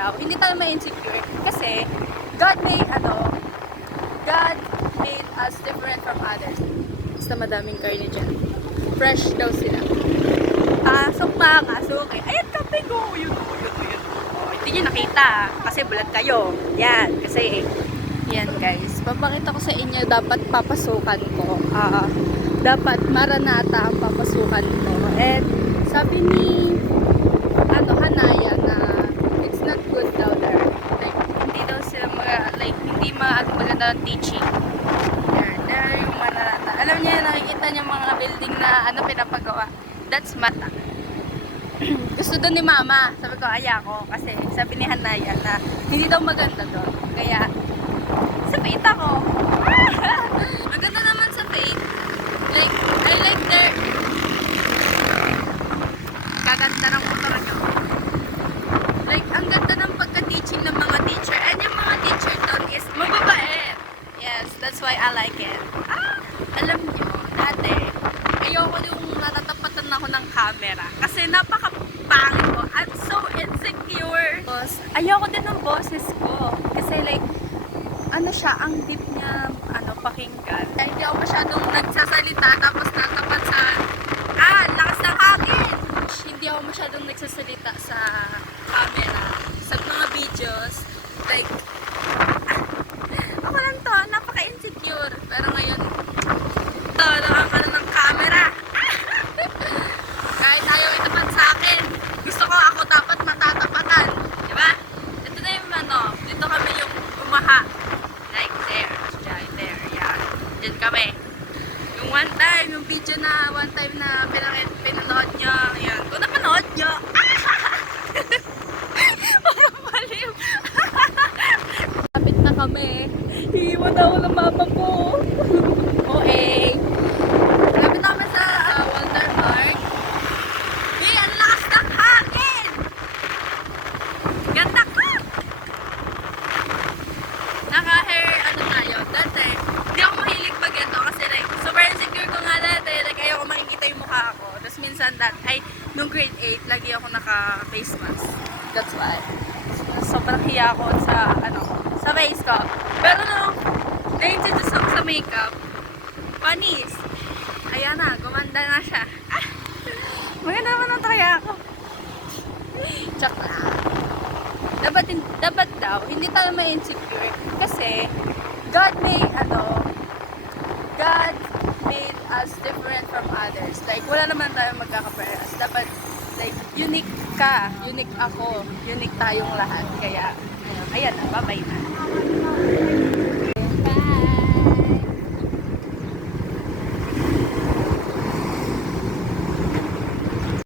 daw, hindi tayo ma-insecure kasi God made us different from others. Basta madaming karne dyan. Fresh daw sila. Pasok mga kasuki. Ayan, kape ko. Yun. Oh, hindi nyo nakita kasi bulag kayo. Yan, kasi yan guys. Papakita ko sa inyo, dapat papasukan ko. Dapat Maranata ang papasukan ko. And sabi ni Hanaya na it's not good daw there. Like, hindi daw sila hindi maganda ng teaching. There yung Maranata. Alam niya, nakikita niya mga building na pinapagawa. That's Mata. Gusto doon ni Mama. Sabi ko, ayako. Kasi sabi ni Hanaya na hindi daw maganda doon. Kaya, sa faith ako. Maganda naman sa faith. Like, I like their gaganda ng motor nyo. Like, ang ganda ng pagka-teaching ng mga teacher. And yung mga teacher doon is mababait. Yes, that's why I like it. Alam nyo, dati, ayoko yung natatapatan ako ng camera. Kasi napaka-pangit ko. I'm so insecure. Ayoko din ng boses ko. Kasi like, ang deep niya, pakinggan. Hindi ako masyadong nagsasalita tapos tatapat sa, lakas ng hangin! Hindi ako masyadong nagsasalita sa camera. Sa mga videos, like, ako lang to, napaka-insecure. Pero ngayon, ito, nakakano ng camera. Kahit ayaw itapat sa akin, gusto ko ako dapat matatapatan. Diba? Ito na yung dito kami yung umaha. Like there, yan. Diyan kami. Yung yung video na one time na pinanood nyo, yan. Kung napanood nyo, maliw. Kapit na kami. Iiwan ako ng mama ko. Okay. Malapit na kami sa Walter Park. Ang lakas ng hangin! Ganda ko! Naka-hair, tayo. Dati, hindi ako mahilig pag ito kasi like, super insecure ko nga dati. Like, ayoko makikita yung mukha ko. Tapos minsan nung grade 8, lagi ako naka-face mask. That's why. Sobrang hiya ako sa face ko. Pero nung na-introduce ako sa makeup, panis. Ayan na, gumanda na siya. Maganda naman ang kaya ako. Check lang. Dapat daw, hindi tayo ma-insecure kasi God made us different from others. Like, wala naman tayo magkakaparehas. Dapat, like, unique ka. Unique ako. Unique tayong lahat. Kaya, ayan na, bye-bye na.